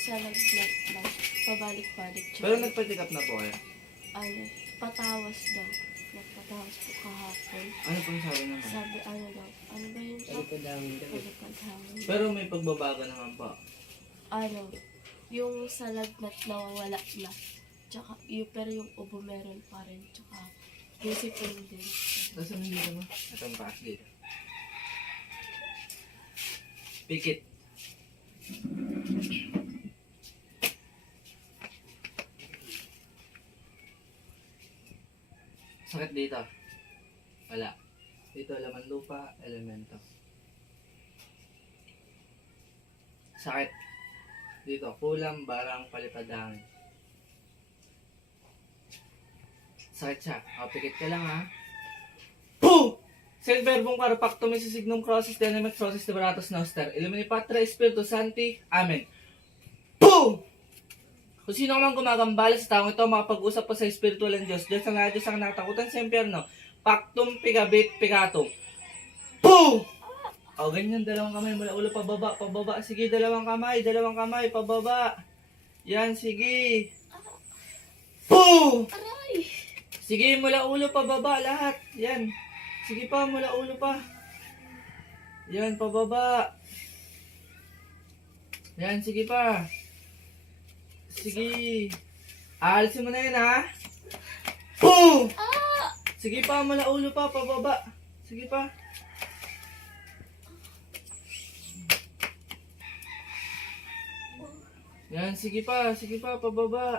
sa lagnat lang. Pabalik-balik. Pero nagpa-check up na po kayo? Ano, patawas daw. Nagpatawas po kahapon. Ano pong sabi naman? Sabi, ano daw, ano ba yun? Talikod hangin daw. Palipad hangin. Pero may pagbabago naman po. Ano, yung sa lagnat nawawala na. Tsaka, pero yung ubo meron pa rin. Tsaka, yung sipon din. Tapos ano dito mo? Itong paas dito. Pikit. Sakit dito. Wala. Dito laman lupa, elemento. Sakit. Dito kulang, barang, palipad hangin. Sakit siya. O, pikit ka lang ha. Poo! Sed verbum carpactum signum crossis denimet crossis liberatus noster. Illumini Patra Spiritus Sancti. Amen. Poo! Kung sino man gumagambala sa taong ito, makapag-usap po sa espiritual ng Diyos. Diyos ang nga Diyos ang natakutan sa impyerno. Pactum pigabit pigatum. Poo! O, ganyan, dalawang kamay mula ulo pababa, pababa. Sige, dalawang kamay, pababa. Yan, sige. Poo! Aray! Sige, mula ulo pababa lahat. Yan. Sige pa, mula ulo pa. Yan, pababa. Yan, sige pa. Sige. Alisin mo na yan, ha? Boom! Sige pa, mula ulo pa, pababa. Sige pa. Yan, sige pa, pababa.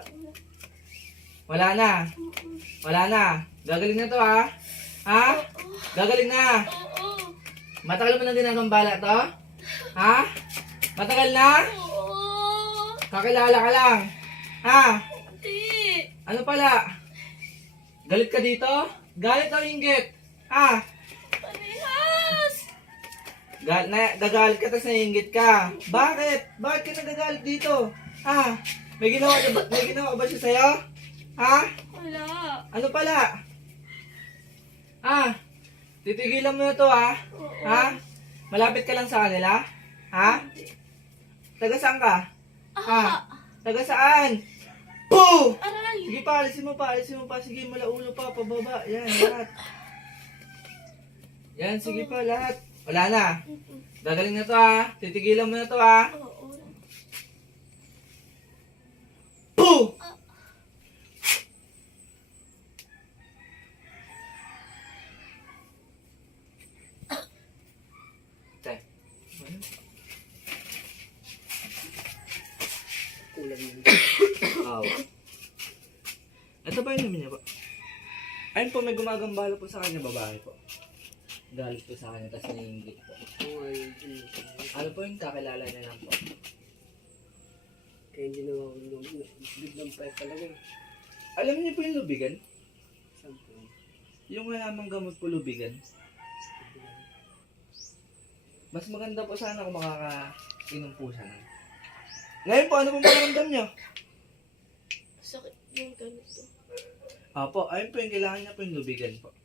Wala na. Gagaling na to, ha? Ha? Gagaling na. Oo! Matagal mo na ginagambala to? Ha? Matagal na? Oo! Kakilala ka lang. Ha? Hindi! Ano pala? Galit ka dito? Galit o inggit? Ha? Parehas! Gagalit ka tapos naiinggit ka. Bakit? Bakit ka nagagalit dito? Ha? May ginawa ba siya sa'yo? Ha? Wala! Ano pala? Ha? Titigilan mo na to, ha? Oo. Ha? Malapit ka lang sa kanila? Ha? Taga saan ka? Ha? Taga saan? Poo! Aray! Sige pa, alisin mo pa. Sige, mula ulo pa, pababa. Yan, lahat. Yan, sige pa, lahat. Wala na. Gagaling na to, ha? Titigilan mo na to, ha? Oo. Poo! Te. Kulang yun. Oo. Ito ba yung namin niya po? Ayun po, may gumagambala po sa kanya, babae po. Galit po sa kanya, tapos naiinggit po. Oo, ayun. Ano po yung kakilala niya lang po? Kaya hindi naman biglang pa talaga. Alam niyo po yung lubigan? Saan po? Yung halamang gamot po lubigan. Mas maganda po sana kung makakainom po siya. Ngayon po, ano po makaramdam niyo? Sakit yung ganito. Opo, ayun po yung kailangan niya po yung lubigan po.